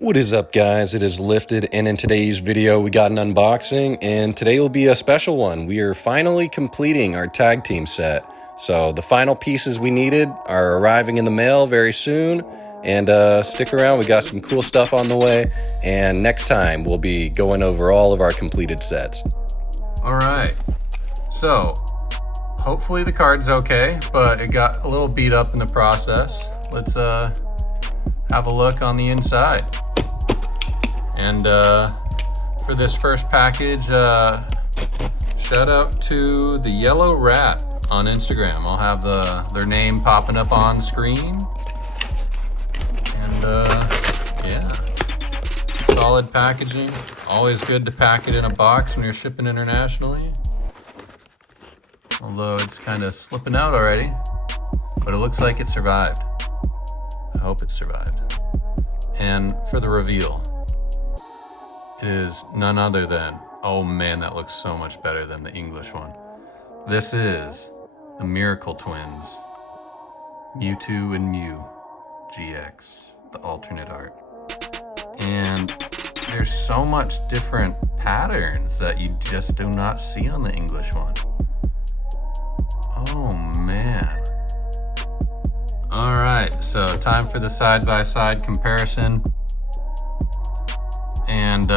What is up, guys? It is Lifted, and in today's video we got an unboxing, and today will be a special one. We are finally completing our tag team set. So the final pieces we needed are arriving in the mail very soon, and stick around, we got some cool stuff on the way, and next time we'll be going over all of our completed sets. Alright, so hopefully the card's okay, but it got a little beat up in the process. Let's have a look on the inside. And for this first package, shout out to the Yellow Rat on Instagram. I'll have their name popping up on screen. And yeah, solid packaging. Always good to pack it in a box when you're shipping internationally. Although it's kind of slipping out already, but it looks like it survived. I hope it survived. And for the reveal, it is none other than, oh man, that looks so much better than the English one. This is the Miracle Twins, Mewtwo and Mew GX, the alternate art. And there's so much different patterns that you just do not see on the English one. Oh man. All right, so time for the side-by-side comparison. And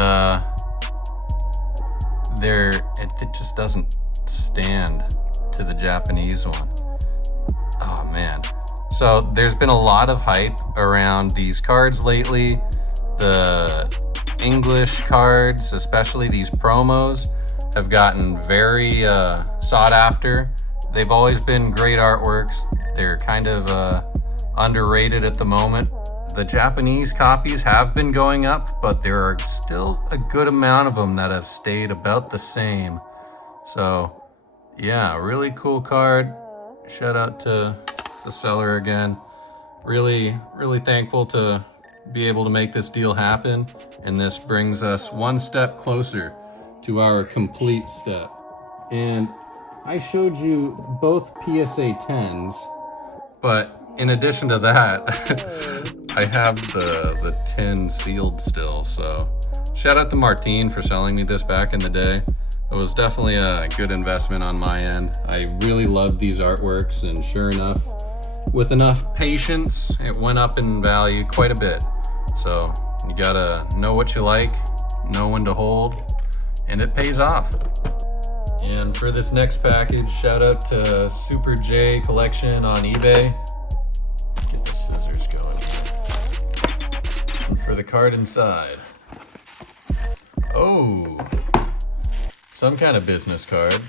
it just doesn't stand to the Japanese one. Oh man. So there's been a lot of hype around these cards lately. The English cards, especially these promos, have gotten very sought after. They've always been great artworks. They're kind of underrated at the moment. The Japanese copies have been going up, but there are still a good amount of them that have stayed about the same. So yeah, really cool card. Shout out to the seller again. Really thankful to be able to make this deal happen. And this brings us one step closer to our complete step. And I showed you both PSA 10s, but in addition to that, I have the tin sealed still. So shout out to Martine for selling me this back in the day. It was definitely a good investment on my end. I really loved these artworks, and sure enough, with enough patience, it went up in value quite a bit. So you gotta know what you like, know when to hold, and it pays off. And for this next package, shout out to Super J Collection on eBay. Get the scissors going here. And for the card inside, oh, some kind of business card.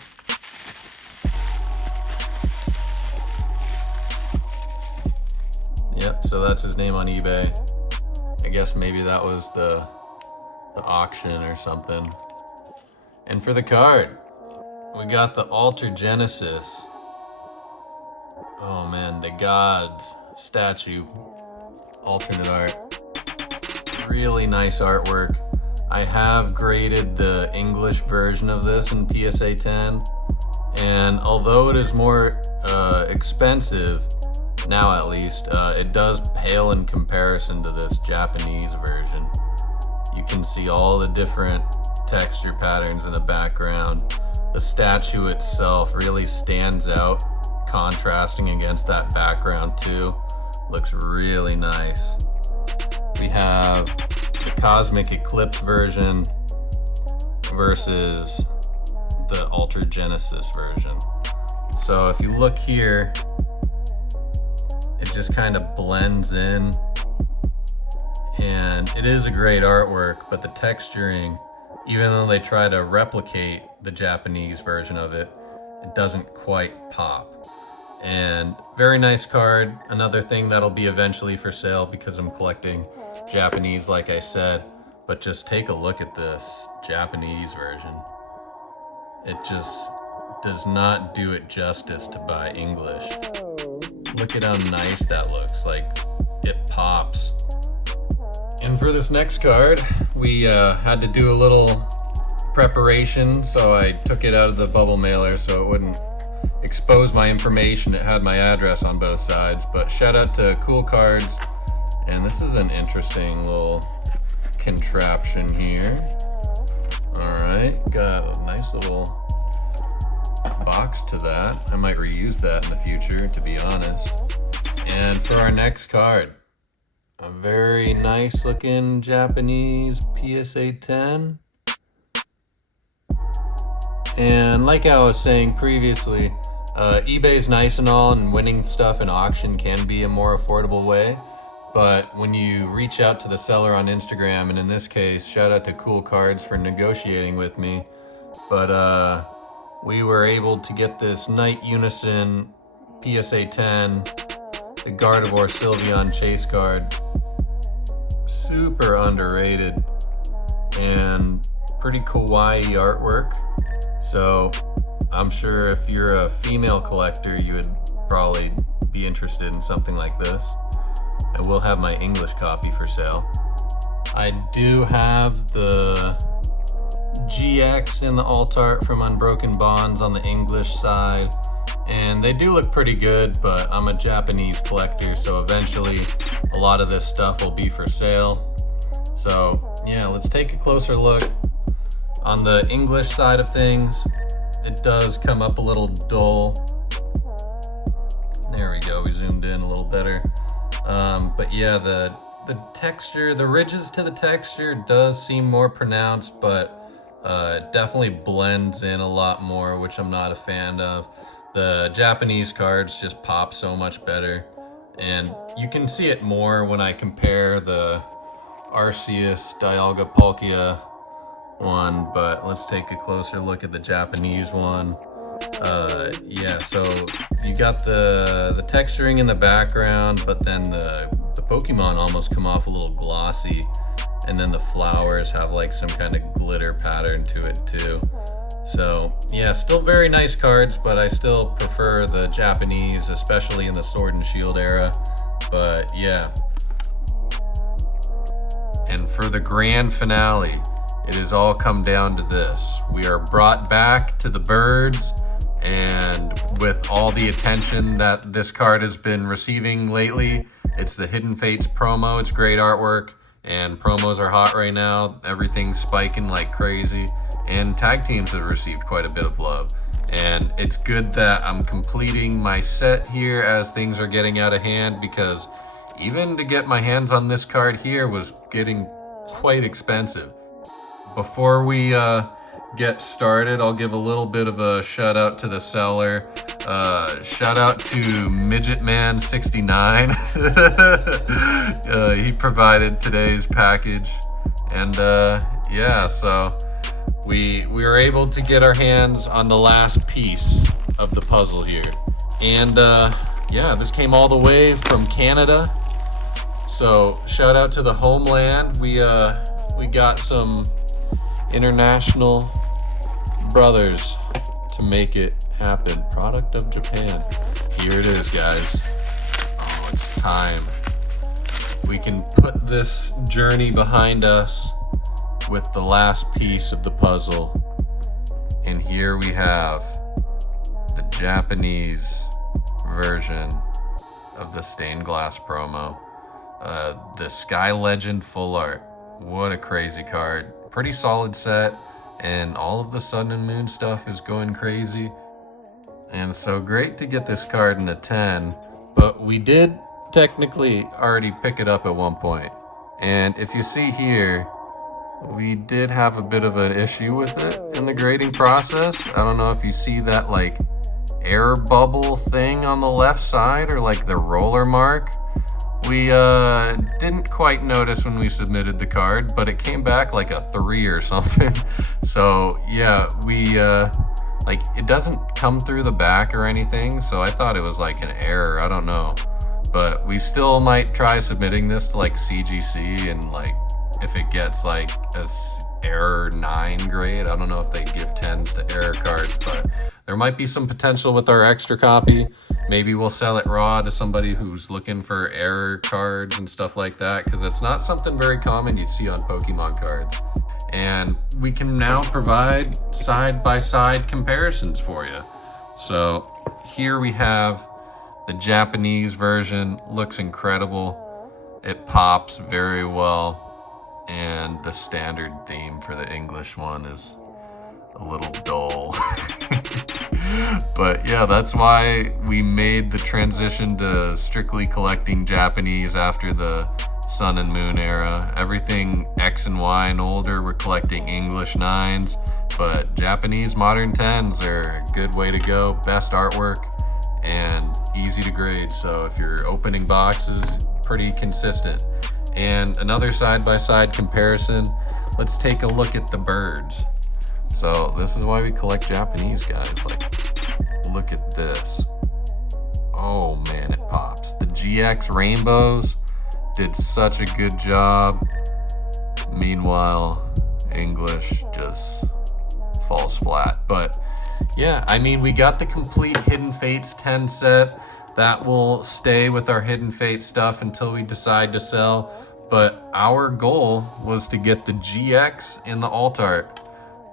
Yep, so that's his name on eBay. I guess maybe that was the auction or something. And for the card, we got the Alter Genesis. Oh man, the Gods statue, alternate art. Really nice artwork. I have graded the English version of this in PSA 10, and although it is more expensive, now at least, it does pale in comparison to this Japanese version. You can see all the different texture patterns in the background. The statue itself really stands out, contrasting against that background too. Looks really nice. We have the Cosmic Eclipse version versus the Alter Genesis version. So if you look here, it just kind of blends in, and it is a great artwork, but the texturing, even though they try to replicate the Japanese version of it, it doesn't quite pop. And very nice card. Another thing that'll be eventually for sale because I'm collecting Japanese, like I said. But just take a look at this Japanese version. It just does not do it justice to buy English. Look at how nice that looks. Like, it pops. And for this next card, we had to do a little preparation, so I took it out of the bubble mailer so it wouldn't expose expose my information. It had my address on both sides, but shout out to Cool Cards. And this is an interesting little contraption here. All right, got a nice little box to that. I might reuse that in the future, to be honest. And for our next card, a very nice looking Japanese PSA 10. And like I was saying previously, eBay's nice and all, and winning stuff in auction can be a more affordable way. But when you reach out to the seller on Instagram, and in this case, shout out to Cool Cards for negotiating with me. But we were able to get this Night Unison PSA 10, the Gardevoir Sylveon Chase card. Super underrated and pretty kawaii artwork. So I'm sure if you're a female collector, you would probably be interested in something like this. I will have my English copy for sale. I do have the GX and the alt art from Unbroken Bonds on the English side, and they do look pretty good, but I'm a Japanese collector, so eventually a lot of this stuff will be for sale. So yeah, let's take a closer look. On the English side of things, it does come up a little dull. There we go, we zoomed in a little better. But yeah, the texture, the ridges to the texture does seem more pronounced, but it definitely blends in a lot more, which I'm not a fan of. The Japanese cards just pop so much better, and you can see it more when I compare the Arceus Dialga Palkia one, but let's take a closer look at the Japanese one. Yeah, so you got the texturing in the background, but then the Pokemon almost come off a little glossy, and then the flowers have like some kind of glitter pattern to it too. So yeah, still very nice cards, but I still prefer the Japanese, especially in the Sword and Shield era. But yeah. And for the grand finale, it has all come down to this. We are brought back to the birds, and with all the attention that this card has been receiving lately, it's the Hidden Fates promo. It's great artwork, and promos are hot right now. Everything's spiking like crazy, and tag teams have received quite a bit of love. And it's good that I'm completing my set here as things are getting out of hand, because even to get my hands on this card here was getting quite expensive. Before we get started, I'll give a little bit of a shout out to the seller. Shout out to Midgetman69. He provided today's package, and yeah, so we were able to get our hands on the last piece of the puzzle here. And yeah, this came all the way from Canada, so shout out to the homeland. We got some international brothers to make it happen. Product of Japan. Here it is, guys. Oh, it's time. We can put this journey behind us with the last piece of the puzzle. And here we have the Japanese version of the stained glass promo. The Sky Legend full art. What a crazy card. Pretty solid set, and all of the Sun and Moon stuff is going crazy. And so great to get this card in a 10, but we did technically already pick it up at one point. And if you see here, we did have a bit of an issue with it in the grading process. I don't know if you see that like air bubble thing on the left side, or like the roller mark. We didn't quite notice when we submitted the card, but it came back like a 3 or something. So yeah, we like, it doesn't come through the back or anything, so I thought it was like an error. I don't know, but we still might try submitting this to like CGC, and like if it gets like a error 9 grade, I don't know if they give 10s to error cards, but there might be some potential with our extra copy. Maybe we'll sell it raw to somebody who's looking for error cards and stuff like that, because it's not something very common you'd see on Pokemon cards. And we can now provide side-by-side comparisons for you. So here we have the Japanese version. Looks incredible. It pops very well, and the standard theme for the English one is a little dull. But yeah, that's why we made the transition to strictly collecting Japanese after the Sun and Moon era. Everything X and Y and older, we're collecting English 9s, but Japanese modern 10s are a good way to go. Best artwork and easy to grade, so if you're opening boxes, pretty consistent. And another side-by-side comparison, let's take a look at the birds. So this is why we collect Japanese, guys. Like, look at this. Oh man, it pops. The GX rainbows did such a good job. Meanwhile, English just falls flat. But yeah, I mean, we got the complete Hidden Fates 10 set. That will stay with our Hidden Fate stuff until we decide to sell. But our goal was to get the GX and the alt art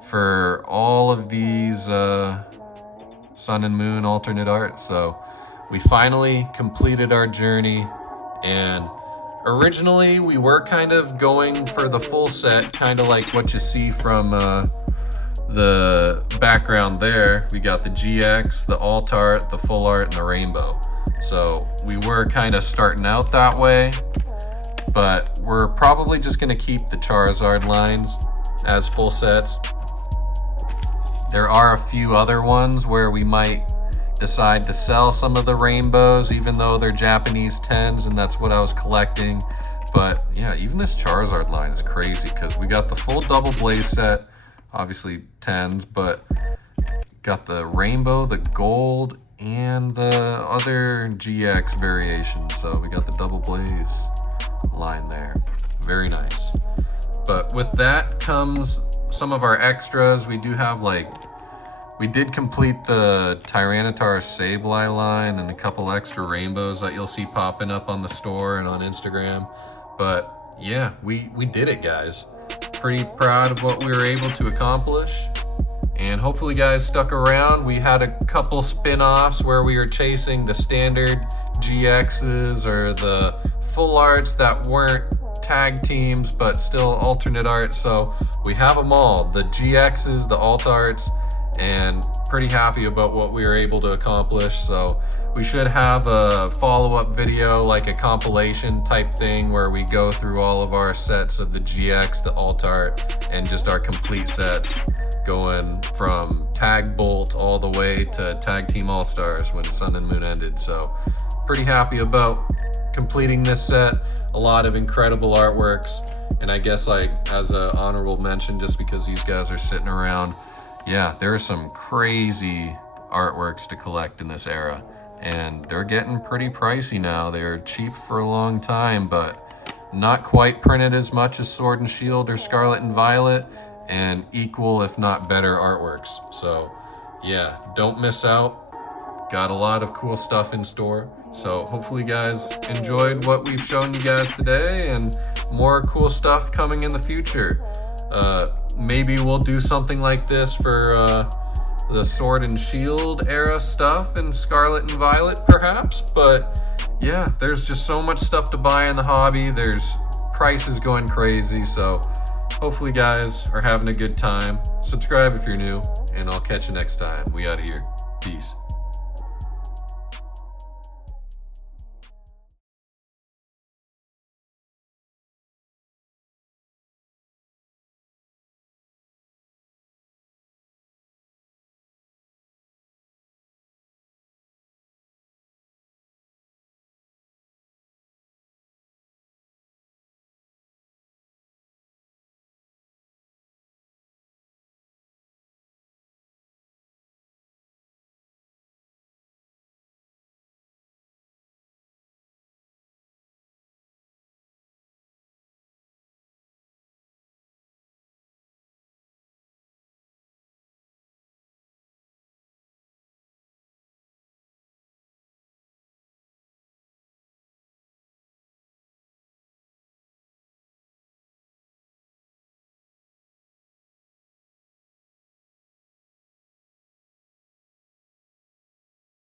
for all of these Sun and Moon alternate art. So we finally completed our journey, and originally we were kind of going for the full set, kind of like what you see from the background there. We got the GX, the alt art, the full art, and the rainbow. So we were kind of starting out that way, but we're probably just going to keep the Charizard lines as full sets. There are a few other ones where we might decide to sell some of the rainbows, even though they're Japanese 10s, and that's what I was collecting. But yeah, even this Charizard line is crazy because we got the full double blaze set, obviously 10s, but got the rainbow, the gold, and the other GX variation. So we got the double blaze line there. Very nice. But with that comes some of our extras. We do have, like, we did complete the Tyranitar Sableye line and a couple extra rainbows that you'll see popping up on the store and on Instagram. But yeah, we did it, guys. Pretty proud of what we were able to accomplish. And hopefully you guys stuck around. We had a couple spin-offs where we were chasing the standard GXs or the full arts that weren't tag teams but still alternate art. So we have them all, the GXs, the alt arts, and pretty happy about what we were able to accomplish. So we should have a follow-up video, like a compilation type thing, where we go through all of our sets of the GX, the alt art, and just our complete sets, going from Tag Bolt all the way to Tag Team All-Stars when Sun and Moon ended. So pretty happy about completing this set. A lot of incredible artworks, and I guess, like, as an honorable mention, just because these guys are sitting around, yeah, there are some crazy artworks to collect in this era, and they're getting pretty pricey now. They're cheap for a long time, but not quite printed as much as Sword and Shield or Scarlet and Violet, and equal if not better artworks. So yeah, don't miss out. Got a lot of cool stuff in store. So hopefully you guys enjoyed what we've shown you guys today, and more cool stuff coming in the future. Maybe we'll do something like this for the Sword and Shield era stuff and Scarlet and Violet perhaps. But yeah, there's just so much stuff to buy in the hobby. There's prices going crazy. So hopefully you guys are having a good time. Subscribe if you're new, and I'll catch you next time. We out of here. Peace.